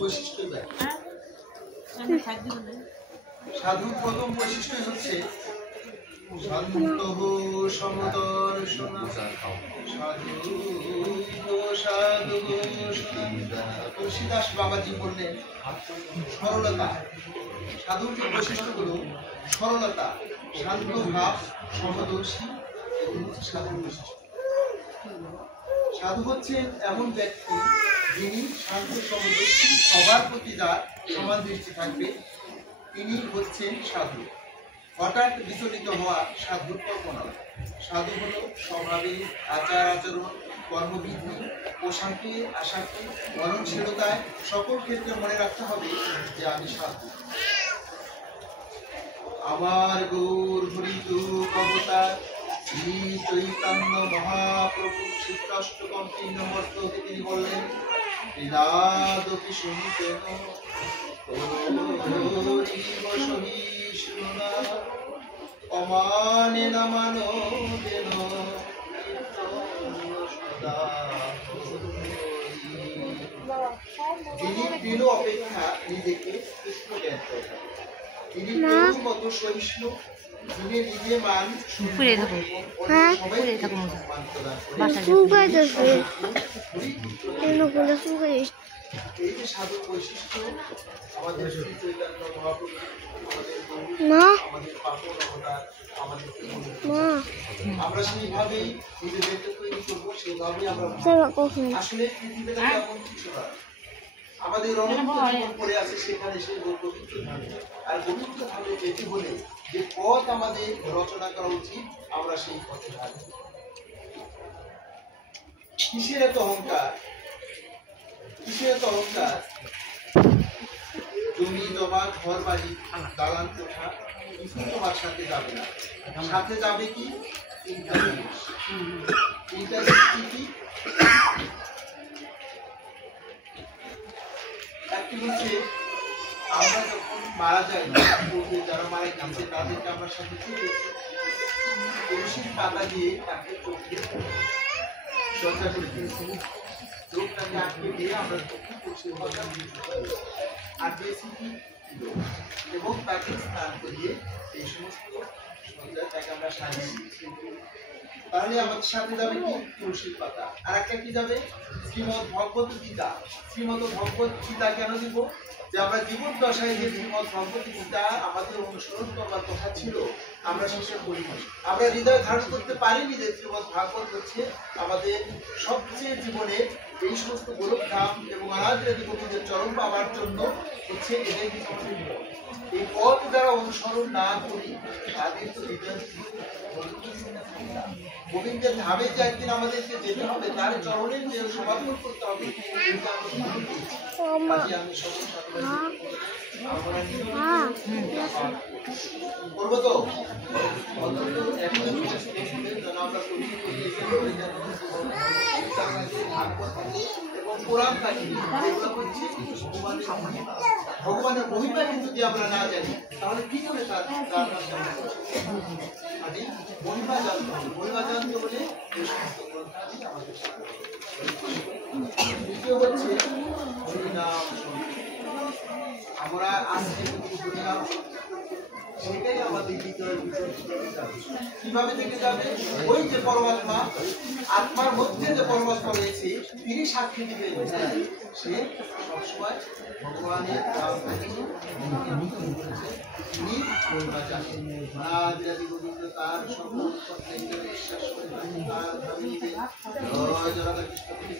বৈশিষ্ট্য সাধুর প্রথম বৈশিষ্ট্য হচ্ছে শান্ত সমদর্শনা। তুলসীদাস বাবাজি বললেন সরলতা। সাধুর যে বৈশিষ্ট্যগুলো সরলতা, শান্ত ভাব, সমদর্শী এবং সাধুর বৈশিষ্ট্য। সাধু হচ্ছেন এমন ব্যক্তি যিনি শান্ত সমদর্শী, সবার প্রতি যার সমান দৃষ্টি থাকবে, তিনি হচ্ছেন সাধু। হঠাৎ বিচলিত হওয়া সাধুর কল্পনা। সাধু হল স্বভাবে, আচার আচরণ, কর্মবিধি, পোশাকে, আশাকে, মননশীলতায় সকল ক্ষেত্রে মনে রাখতে হবে যে আমি সাধু। আমার গৌর হরিত অবতার শ্রী চৈতন্য মহাপ্রভু সূত্রাষ্টকম ৩ নম্বর শ্লোকে তিনি বললেন বেদাদপি শুনিতেন সহিষ্ণুনা অমানেন মানবেন সদা। যিনি তৃণ অপেক্ষা নিজেকে কৃষ্ণ জ্ঞান করেন, তিনি তরুর মতো সহিষ্ণু, যিনি নিজে মান এই যে সাধুর বৈশিষ্ট্য আমাদের শ্রী চৈতন্য মহাপ্রভু আমাদের পাপন অবতার আমাদেরকে আমরা সেইভাবেই নিজেদেরকে তৈরি করবো, সেইভাবেই আমরা আসলে পৃথিবীতে এমন কিছু না, আমাদের অনন্ত জীবন পড়ে আছে, সেখানে সেই পবিত্র ধামে। আর পবিত্র ধামে যেতে হলে যে পথ আমাদের রচনা করা উচিত, আমরা সেই পথে হাঁটব। কিসের এত অহংকার, কিসের এত অহংকার? জমি জমা, ঘর বাড়ি, দালান কোঠা কিছু তোমার সাথে যাবে না। সাথে যাবে কি? তিনটা জিনিস। তিনটা জিনিস কি? একটি হচ্ছে আমরা যখন মারা যাই, যারা মারা গেছে তাদেরকে আমরা সাথে তুলসীর পাতা দিয়ে তাকে চোখে চর্চা করে দিয়েছি। চোখটাকে আটকে দিয়ে আমরা চোখে তুলসীর পাতা আর দিয়েছি কি, এবং তাকে স্নান করিয়ে এই সমস্ত তাকে আমরা সাজিয়ে দিয়েছি। তাহলে আমাদের সাথে যাবে কি? তুলসীর পাতা। আর একটা কি যাবে? শ্রীমদ ভগবত গীতা। শ্রীমদ ভগবত গীতা কেন দিব? যে আমরা জীবন দশায় যে শ্রীমদ ভগবত গীতা আমাদের অনুসরণ করবার কথা ছিল, আমরা সেসব করি। আমরা হৃদয় ধারণ করতে পারিনি যে শ্রীমদ ভাগবত হচ্ছে আমাদের সবচেয়ে জীবনের এই সমস্ত গোলকধাম এবং আরাধ্য গোপীদের চরণ পাওয়ার জন্য হচ্ছে এদের এই পথ যারা অনুসরণ না করি তাদের তো হৃদয় গোবিন্দের ধামে যে একদিন আমাদেরকে যেতে হবে, তার চরণের যে সমাপন করতে হবে, আমি করবো তো এবং কোরআন কাহিনী ভগবানের মহিমা কিন্তু যদি আমরা না জানি, তাহলে কি করে তার মহিমা জানতে হবে। মহিমা জানতে হলে এই সমস্ত গ্রন্থাদি আমাদের দ্বিতীয় হচ্ছে হরিনাম। আমরা আজকে হরিনাম সেটাই আমাদের হৃদয়ের ভিতরে কিভাবে থেকে যাবে? ওই যে পরমাত্মা, আত্মার মধ্যে যে পরমাত্মা রয়েছে, তিনি সাক্ষী দিবেন সে সবসময় ভগবানের তিনি গোবিন্দ তার সকল বিশ্বাস করে তার জয় কৃষ্ণ।